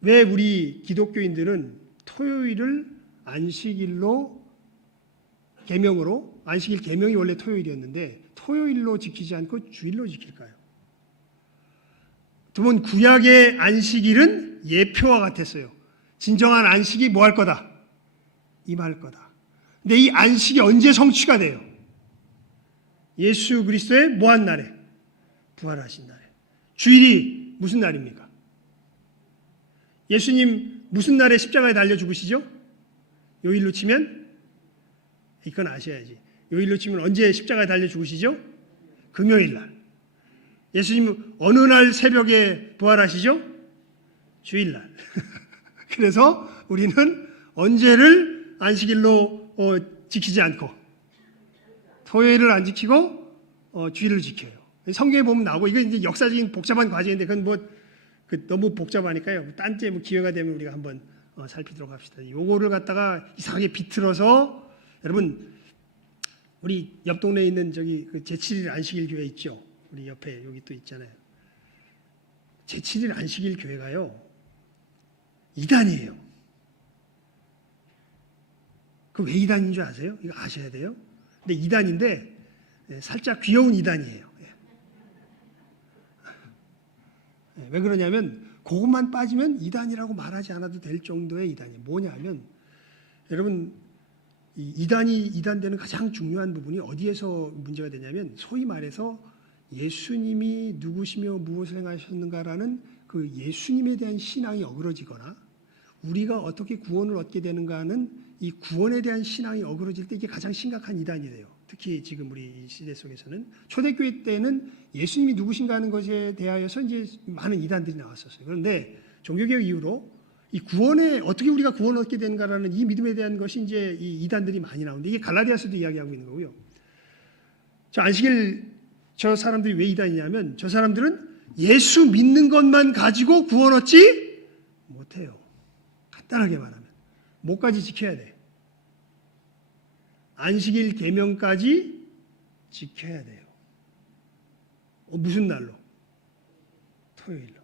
왜 우리 기독교인들은 토요일을 안식일로 계명으로 안식일 계명이 원래 토요일이었는데 토요일로 지키지 않고 주일로 지킬까요? 두 번 구약의 안식일은 예표와 같았어요. 진정한 안식이 뭐 할 거다? 임할 거다. 근데 이 안식이 언제 성취가 돼요? 예수 그리스도의 뭐한 날에? 부활하신 날에. 주일이 무슨 날입니까? 예수님 무슨 날에 십자가에 달려 죽으시죠? 요일로 치면 이건 아셔야지. 요일로 치면 언제 십자가에 달려 죽으시죠? 금요일 날. 예수님 어느 날 새벽에 부활하시죠? 주일날. 그래서 우리는 언제를 안식일로 지키지 않고 토요일을 안 지키고 주일을 지켜요. 성경에 보면 나오고 이건 이제 역사적인 복잡한 과정인데 그건 너무 복잡하니까요. 딴 때 기회가 되면 우리가 한번 살피도록 합시다. 요거를 갖다가 이상하게 비틀어서 여러분 우리 옆 동네에 있는 저기 제7일 안식일 교회 있죠. 우리 옆에 여기 또 있잖아요. 제7일 안식일 교회가요. 이단이에요. 그 왜 이단인 줄 아세요? 이거 아셔야 돼요. 근데 이단인데 살짝 귀여운 이단이에요. 왜 그러냐면 그것만 빠지면 이단이라고 말하지 않아도 될 정도의 이단이에요. 뭐냐면 여러분 이단이 이단되는 가장 중요한 부분이 어디에서 문제가 되냐면 소위 말해서 예수님이 누구시며 무엇을 행하셨는가라는 그 예수님에 대한 신앙이 어그러지거나 우리가 어떻게 구원을 얻게 되는가 하는 이 구원에 대한 신앙이 어그러질 때 이게 가장 심각한 이단이 돼요. 특히 지금 우리 시대 속에서는 초대교회 때는 예수님이 누구신가 하는 것에 대하여서 이제 많은 이단들이 나왔었어요. 그런데 종교개혁 이후로 이 구원에 어떻게 우리가 구원을 얻게 되는가라는 이 믿음에 대한 것이 이제 이 이단들이 많이 나오는데 이게 갈라디아서도 이야기하고 있는 거고요. 저 안식일 저 사람들이 왜 이단이냐면 저 사람들은 예수 믿는 것만 가지고 구원 얻지 못해요. 간단하게 말하면 뭐까지 지켜야 돼? 안식일 계명까지 지켜야 돼요. 무슨 날로? 토요일로.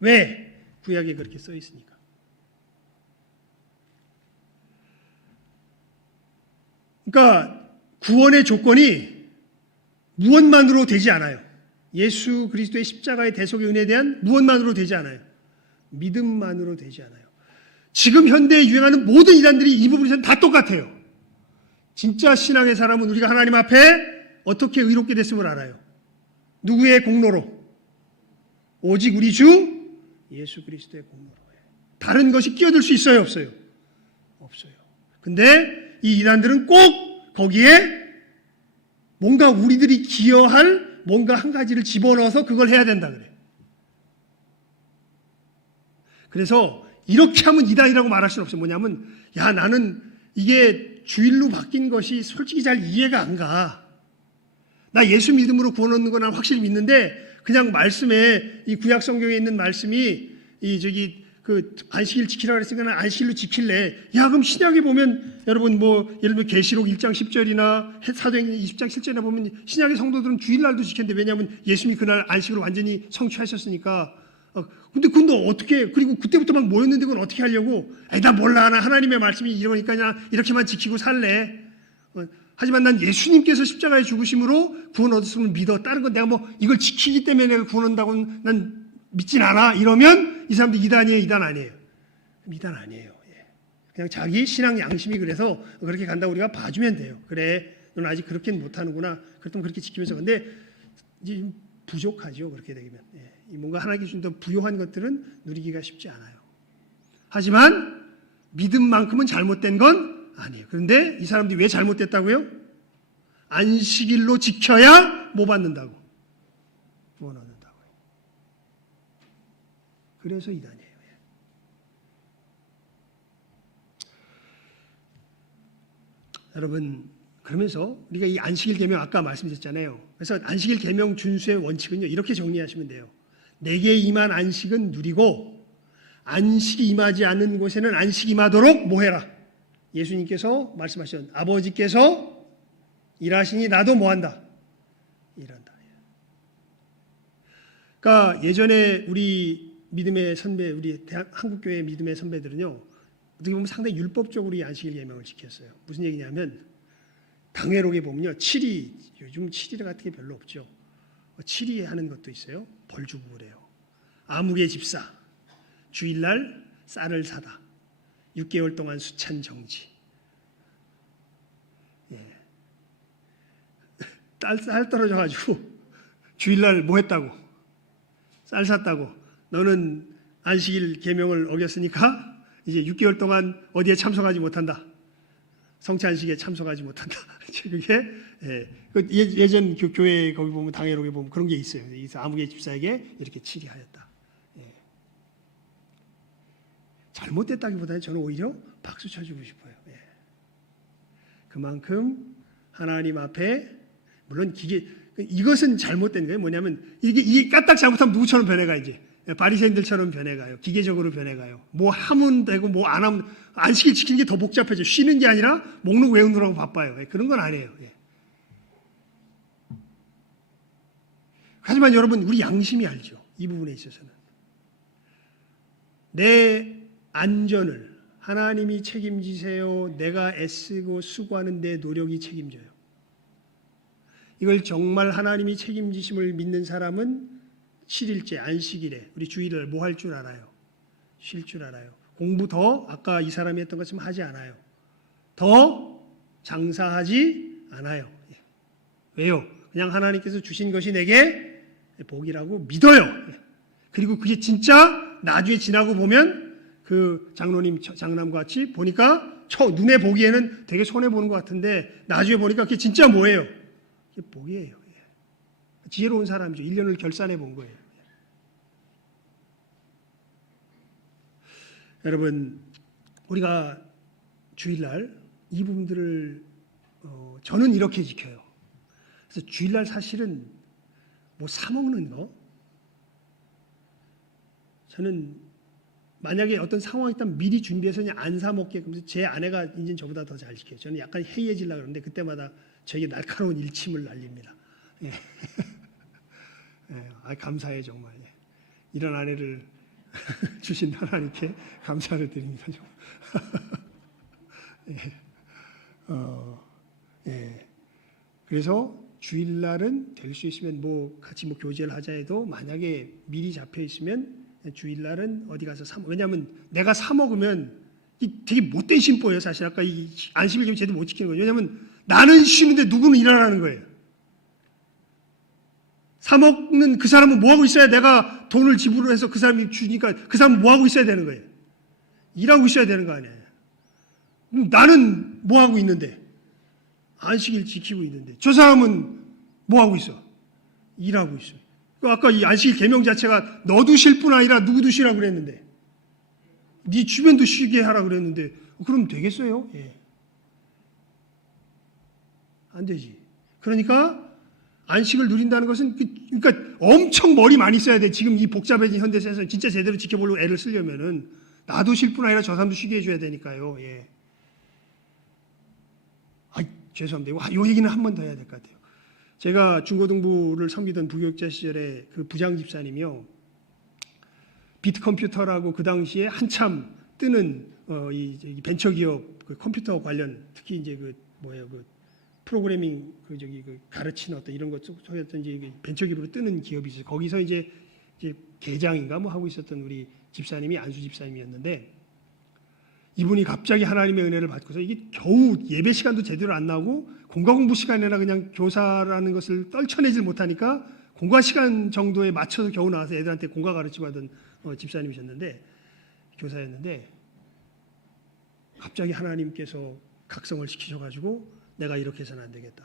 왜? 구약에 그렇게 써 있으니까. 그러니까 구원의 조건이 무엇만으로 되지 않아요. 예수 그리스도의 십자가의 대속의 은혜에 대한 무엇만으로 되지 않아요. 믿음만으로 되지 않아요. 지금 현대에 유행하는 모든 이단들이 이 부분에서는 다 똑같아요. 진짜 신앙의 사람은 우리가 하나님 앞에 어떻게 의롭게 됐음을 알아요. 누구의 공로로? 오직 우리 주 예수 그리스도의 공로로. 다른 것이 끼어들 수 있어요, 없어요? 없어요. 근데 이 이단들은 꼭 거기에 뭔가 우리들이 기여할 뭔가 한 가지를 집어넣어서 그걸 해야 된다 그래요. 그래서 이렇게 하면 이단이라고 말할 수는 없어요. 뭐냐면 야 나는 이게 주일로 바뀐 것이 솔직히 잘 이해가 안 가. 나 예수 믿음으로 구원 얻는 건 확실히 믿는데 그냥 말씀에 이 구약 성경에 있는 말씀이 그 안식일 지키라고 그랬으니까 안식일로 지킬래. 야 그럼 신약에 보면 여러분 뭐 예를 들면 계시록 1장 10절이나 사도행전 20장 7절이나 보면 신약의 성도들은 주일날도 지켰는데 왜냐하면 예수님이 그날 안식으로 완전히 성취하셨으니까. 근데 어떻게 그리고 그때부터 막 모였는데 그건 어떻게 하려고? 나 몰라. 나 하나님의 말씀이 이러니까 그냥 이렇게만 지키고 살래. 하지만 난 예수님께서 십자가에 죽으심으로 구원 얻었음을 믿어. 다른 건 내가 뭐 이걸 지키기 때문에 내가 구원 얻는다고는 난 믿진 않아. 이러면 이 사람들 이단이에요, 이단 아니에요? 이단 아니에요. 그냥 자기 신앙 양심이 그래서 그렇게 간다고 우리가 봐주면 돼요. 그래, 넌 아직 그렇게는 못하는구나. 그렇다면 그렇게 지키면서. 근데 이제 부족하죠. 그렇게 되면. 뭔가 하나님께 주신 더 부요한 것들은 누리기가 쉽지 않아요. 하지만 믿음만큼은 잘못된 건 아니에요. 그런데 이 사람들이 왜 잘못됐다고요? 안식일로 지켜야 뭐 받는다고? 구원 얻는다고요. 그래서 이단이에요. 여러분 그러면서 우리가 이 안식일 계명 아까 말씀드렸잖아요. 그래서 안식일 계명 준수의 원칙은요. 이렇게 정리하시면 돼요. 내게 임한 안식은 누리고 안식이 임하지 않는 곳에는 안식이 임하도록 뭐해라. 예수님께서 말씀하신 아버지께서 일하시니 나도 뭐한다. 일한다. 그러니까 예전에 우리 믿음의 선배, 우리 한국교회 믿음의 선배들은요. 어떻게 보면 상당히 율법적으로 이 안식일 계명을 지켰어요. 무슨 얘기냐면 당회록에 보면요. 7일, 요즘 7일 같은 게 별로 없죠. 7일 하는 것도 있어요. 벌주부래요. 아무개 집사, 주일날 쌀을 사다. 6개월 동안 수찬 정지. 쌀 떨어져가지고 주일날 뭐 했다고? 쌀 샀다고. 너는 안식일 계명을 어겼으니까 이제 6개월 동안 어디에 참석하지 못한다. 성찬 안식에 참석하지 못한다. 그게 예전 교회 거기 보면 당회록에 보면 그런 게 있어요. 그래서 아무개 집사에게 이렇게 치리하였다. 잘못됐다기보다는 저는 오히려 박수 쳐주고 싶어요. 그만큼 하나님 앞에 물론 이것은 잘못된 거예요. 뭐냐면 이게 까딱 잘못하면 누구처럼 변해가 이제 바리새인들처럼 변해가요. 기계적으로 변해가요. 뭐 하면 되고 뭐 안 하면 안식일 지키는 게 더 복잡해져. 쉬는 게 아니라 목록 외우느라고 바빠요. 그런 건 아니에요. 하지만 여러분 우리 양심이 알죠. 이 부분에 있어서는 내 안전을 하나님이 책임지세요. 내가 애쓰고 수고하는 내 노력이 책임져요. 이걸 정말 하나님이 책임지심을 믿는 사람은 7일째 안식일에 우리 주일을 뭐 할 줄 알아요? 쉴 줄 알아요. 공부 더 아까 이 사람이 했던 것처럼 하지 않아요. 더 장사하지 않아요. 왜요? 그냥 하나님께서 주신 것이 내게 복이라고 믿어요. 그리고 그게 진짜 나중에 지나고 보면 그 장로님 장남과 같이 보니까 눈에 보기에는 되게 손해보는 것 같은데 나중에 보니까 그게 진짜 뭐예요? 그게 복이에요. 지혜로운 사람이죠. 1년을 결산해 본 거예요. 여러분 우리가 주일날 이 부분들을 저는 이렇게 지켜요. 그래서 주일날 사실은 뭐 사 먹는 거 저는 만약에 어떤 상황이 있다면 미리 준비해서 그냥 안 사 먹게끔 제 아내가 이제 저보다 더 잘 지켜요. 저는 약간 해이해지려고 그러는데 그때마다 저에게 날카로운 일침을 날립니다. 감사해요 정말. 이런 아내를 주신 하나님께 감사를 드립니다. 그래서 주일날은 될 수 있으면 뭐 같이 뭐 교제를 하자 해도 만약에 미리 잡혀 있으면 주일날은 어디 가서 왜냐하면 내가 사 먹으면 되게 못된 심보예요. 사실 아까 이 안식일 예배 제대로 못 지키는 거예요. 왜냐하면 나는 쉬는데 누구는 일하라는 거예요. 사 먹는 그 사람은 뭐 하고 있어야 내가 돈을 지불해서 그 사람이 주니까 그 사람은 뭐 하고 있어야 되는 거예요. 일하고 있어야 되는 거 아니에요. 나는 뭐 하고 있는데 안식일 지키고 있는데 저 사람은 뭐 하고 있어? 일하고 있어. 아까 이 안식일 계명 자체가 너도 쉴 뿐 아니라 누구도 쉬라고 그랬는데 네 주변도 쉬게 하라고 그랬는데 그럼 되겠어요? 안 되지. 그러니까 안식을 누린다는 것은 그러니까 엄청 머리 많이 써야 돼. 지금 이 복잡해진 현대사에서 진짜 제대로 지켜보려고 애를 쓰려면은 나도 쉴 뿐 아니라 저 사람도 쉬게 해줘야 되니까요. 죄송합니다. 이 얘기는 한 번 더 해야 될 것 같아요. 제가 중고등부를 섬기던 부교육자 시절에 그 부장 집사님이요. 비트컴퓨터라고 그 당시에 한참 뜨는 이 벤처기업 그 컴퓨터 관련 특히 이제 그 프로그래밍 그 가르치는 어떤 이런 것 하여튼 이제 벤처기업으로 뜨는 기업이 있어요. 거기서 이제 계장인가 뭐 하고 있었던 우리 집사님이 안수 집사님이었는데 이분이 갑자기 하나님의 은혜를 받고서 이게 겨우 예배 시간도 제대로 안 나오고 공과 공부 시간이나 그냥 교사라는 것을 떨쳐내질 못하니까 공과 시간 정도에 맞춰서 겨우 나와서 애들한테 공과 가르치고 하던 집사님이셨는데 교사였는데 갑자기 하나님께서 각성을 시키셔가지고 내가 이렇게 해서는 안 되겠다.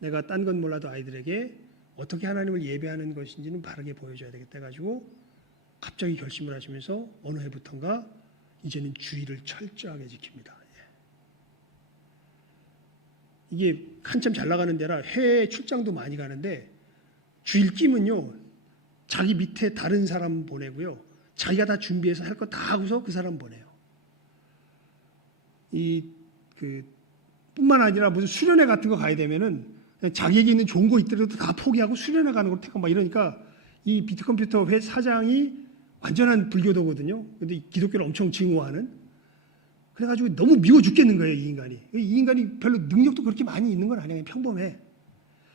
내가 딴 건 몰라도 아이들에게 어떻게 하나님을 예배하는 것인지는 바르게 보여줘야 되겠다 해가지고 갑자기 결심을 하시면서 어느 해부턴가 이제는 주일을 철저하게 지킵니다. 이게 한참 잘 나가는 데라 해외 출장도 많이 가는데 주일 끼면요 자기 밑에 다른 사람 보내고요 자기가 다 준비해서 할 거 다 하고서 그 사람 보내요. 뿐만 아니라 무슨 수련회 같은 거 가야 되면은 자기에게 있는 좋은 거 있더라도 다 포기하고 수련회 가는 걸 택하고 막 이러니까 이 비트컴퓨터 회 사장이 완전한 불교도거든요. 근데 기독교를 엄청 증오하는. 그래가지고 너무 미워 죽겠는 거예요, 이 인간이. 이 인간이 별로 능력도 그렇게 많이 있는 건 아니에요. 평범해.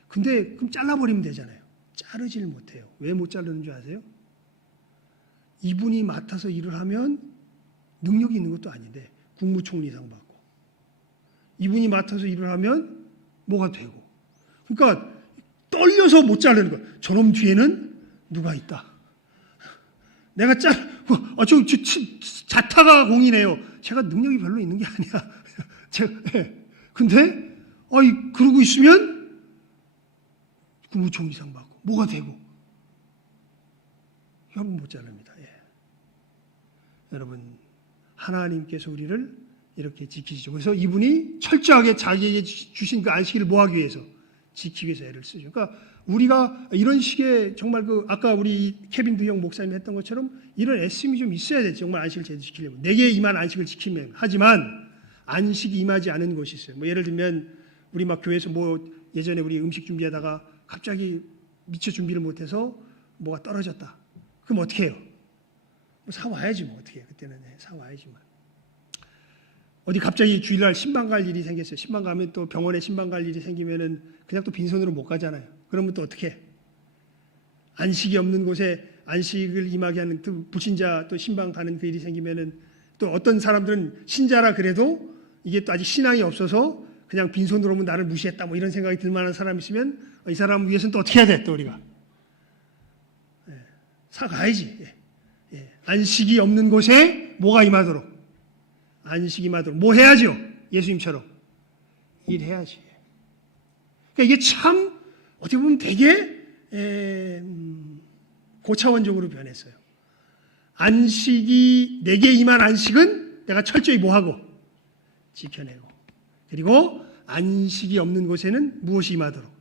근데 그럼 잘라버리면 되잖아요. 자르질 못해요. 왜 못 자르는 줄 아세요? 이분이 맡아서 일을 하면 능력이 있는 것도 아닌데 국무총리상 받고 이분이 맡아서 일을 하면 뭐가 되고 그러니까 떨려서 못 자르는 거예요. 저놈 뒤에는 누가 있다. 내가 자타가 공이네요. 제가 능력이 별로 있는 게 아니야. 근데 그러고 있으면 국무총리 상 받고 뭐가 되고 여러분 못 자릅니다. 여러분 하나님께서 우리를 이렇게 지키시죠. 그래서 이분이 철저하게 자기에게 주신 그 안식일을 뭐하기 위해서 지키기 위해서 애를 쓰죠. 그러니까 우리가 이런 식의 정말 아까 우리 케빈 드영 목사님이 했던 것처럼 이런 애씀이 좀 있어야 되죠. 정말 안식을 제대로 지키려면. 내게 임한 안식을 지키면. 하지만 안식이 임하지 않은 곳이 있어요. 뭐 예를 들면 우리 막 교회에서 예전에 우리 음식 준비하다가 갑자기 미처 준비를 못해서 뭐가 떨어졌다. 그럼 어떻게 해요? 사와야지 뭐 어떻게 해요. 그때는 사와야지만. 어디 갑자기 주일날 신방 갈 일이 생겼어요. 신방 가면 또 병원에 신방 갈 일이 생기면은 그냥 또 빈손으로 못 가잖아요. 그러면 또 어떻게 해? 안식이 없는 곳에 안식을 임하게 하는 또 불신자 또 신방 가는 그 일이 생기면은 또 어떤 사람들은 신자라 그래도 이게 또 아직 신앙이 없어서 그냥 빈손으로 오면 나를 무시했다 뭐 이런 생각이 들 만한 사람이 있으면 이 사람 위해서는 또 어떻게 해야 돼? 또 우리가 사가야지. 안식이 없는 곳에 뭐가 임하도록 안식이 임하도록 뭐 해야죠? 예수님처럼 일해야지. 그러니까 이게 참 어떻게 보면 되게 고차원적으로 변했어요. 안식이 내게 임한 안식은 내가 철저히 뭐하고 지켜내고 그리고 안식이 없는 곳에는 무엇이 임하도록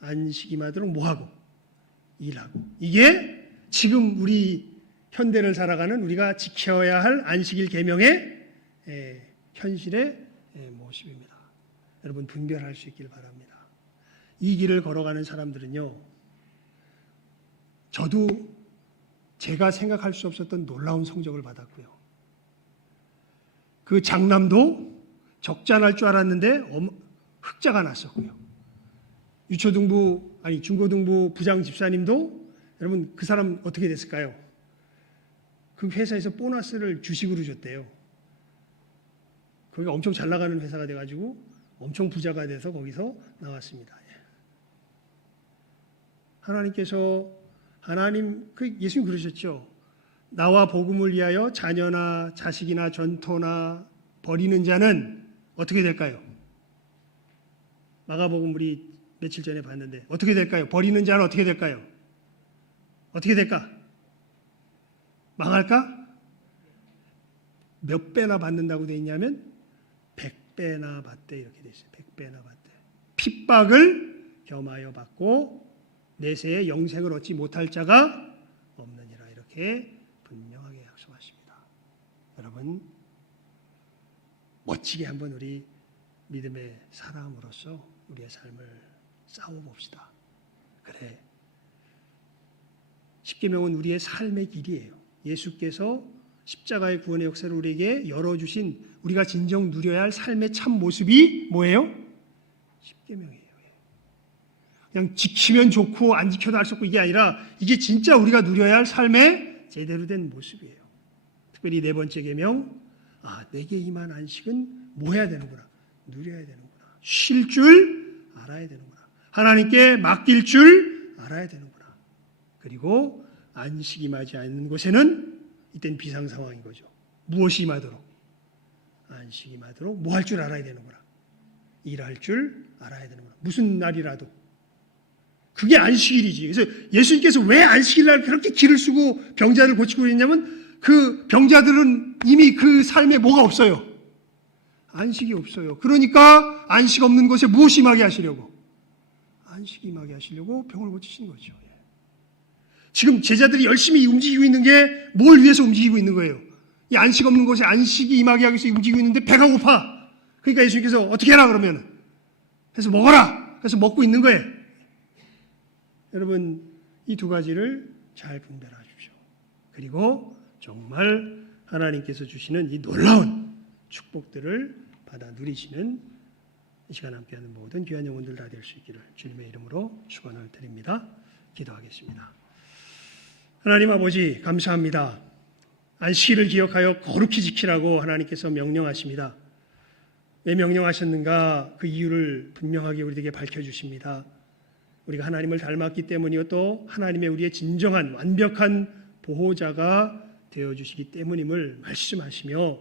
안식이 임하도록 뭐하고 일하고 이게 지금 우리 현대를 살아가는 우리가 지켜야 할 안식일 계명의 현실의 모습입니다. 여러분 분별할 수 있길 바랍니다. 이 길을 걸어가는 사람들은요. 저도 제가 생각할 수 없었던 놀라운 성적을 받았고요. 그 장남도 적자 날 줄 알았는데 흑자가 났었고요. 중고등부 부장 집사님도 여러분 그 사람 어떻게 됐을까요? 그 회사에서 보너스를 주식으로 줬대요. 거기가 엄청 잘 나가는 회사가 돼가지고 엄청 부자가 돼서 거기서 나왔습니다. 예수님 그러셨죠. 나와 복음을 위하여 자녀나 자식이나 전토나 버리는 자는 어떻게 될까요? 마가복음 우리 며칠 전에 봤는데 어떻게 될까요? 버리는 자는 어떻게 될까요? 어떻게 될까? 망할까? 몇 배나 받는다고 되어 있냐면 100배나 받대 이렇게 되어 있어요. 100배나 받대. 핍박을 겸하여 받고 내세에 영생을 얻지 못할 자가 없느니라 이렇게 분명하게 약속하십니다. 여러분 멋지게 한번 우리 믿음의 사람으로서 우리의 삶을 싸워봅시다. 그래. 십계명은 우리의 삶의 길이에요. 예수께서 십자가의 구원의 역사를 우리에게 열어주신 우리가 진정 누려야 할 삶의 참 모습이 뭐예요? 십계명이에요. 그냥 지키면 좋고 안 지켜도 할 수 없고 이게 아니라 이게 진짜 우리가 누려야 할 삶의 제대로 된 모습이에요. 특별히 네 번째 계명, 내게 임한 안식은 뭐 해야 되는구나? 누려야 되는구나. 쉴 줄 알아야 되는구나. 하나님께 맡길 줄 알아야 되는구나. 그리고 안식이 임하지 않는 곳에는 이땐 비상 상황인 거죠. 무엇이 임하도록? 안식이 임하도록 뭐 할 줄 알아야 되는구나. 일할 줄 알아야 되는구나. 무슨 날이라도. 그게 안식일이지. 그래서 예수님께서 왜 안식일날 그렇게 기를 쓰고 병자를 고치고 있냐면 그 병자들은 이미 그 삶에 뭐가 없어요. 안식이 없어요. 그러니까 안식 없는 곳에 무엇이 임하게 하시려고? 안식이 임하게 하시려고 병을 고치신 거죠. 지금 제자들이 열심히 움직이고 있는 게 뭘 위해서 움직이고 있는 거예요? 이 안식 없는 곳에 안식이 임하게 하기 위해서 움직이고 있는데 배가 고파. 그러니까 예수님께서 어떻게 해라 그러면 해서 먹어라. 그래서 먹고 있는 거예요. 여러분 이 두 가지를 잘 분별하십시오. 그리고 정말 하나님께서 주시는 이 놀라운 축복들을 받아 누리시는 이 시간 함께하는 모든 귀한 영혼들 다 될 수 있기를 주님의 이름으로 축원을 드립니다. 기도하겠습니다. 하나님 아버지 감사합니다. 안식일을 기억하여 거룩히 지키라고 하나님께서 명령하십니다. 왜 명령하셨는가 그 이유를 분명하게 우리에게 밝혀주십니다. 우리가 하나님을 닮았기 때문이요 또 하나님의 우리의 진정한 완벽한 보호자가 되어주시기 때문임을 말씀하시며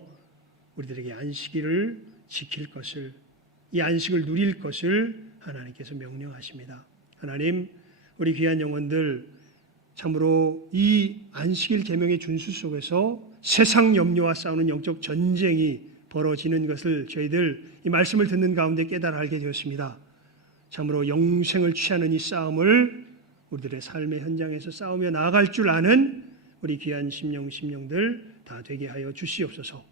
우리들에게 안식일을 지킬 것을, 이 안식을 누릴 것을 하나님께서 명령하십니다. 하나님, 우리 귀한 영혼들 참으로 이 안식일 계명의 준수 속에서 세상 염려와 싸우는 영적 전쟁이 벌어지는 것을 저희들 이 말씀을 듣는 가운데 깨달아 알게 되었습니다. 참으로 영생을 취하는 이 싸움을 우리들의 삶의 현장에서 싸우며 나아갈 줄 아는 우리 귀한 심령들 다 되게 하여 주시옵소서.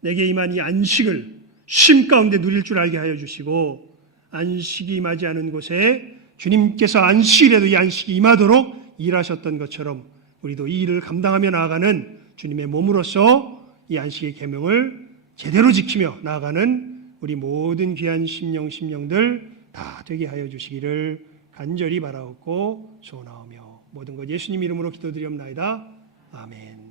내게 임한 이 안식을 쉼 가운데 누릴 줄 알게 하여 주시고, 안식이 임하지 않은 곳에 주님께서 안식일에도 이 안식이 임하도록 일하셨던 것처럼 우리도 이 일을 감당하며 나아가는 주님의 몸으로서 이 안식의 계명을 제대로 지키며 나아가는 우리 모든 귀한 심령들 다 되게 하여 주시기를 간절히 바라옵고 소원하오며 모든 것 예수님 이름으로 기도드리옵나이다. 아멘.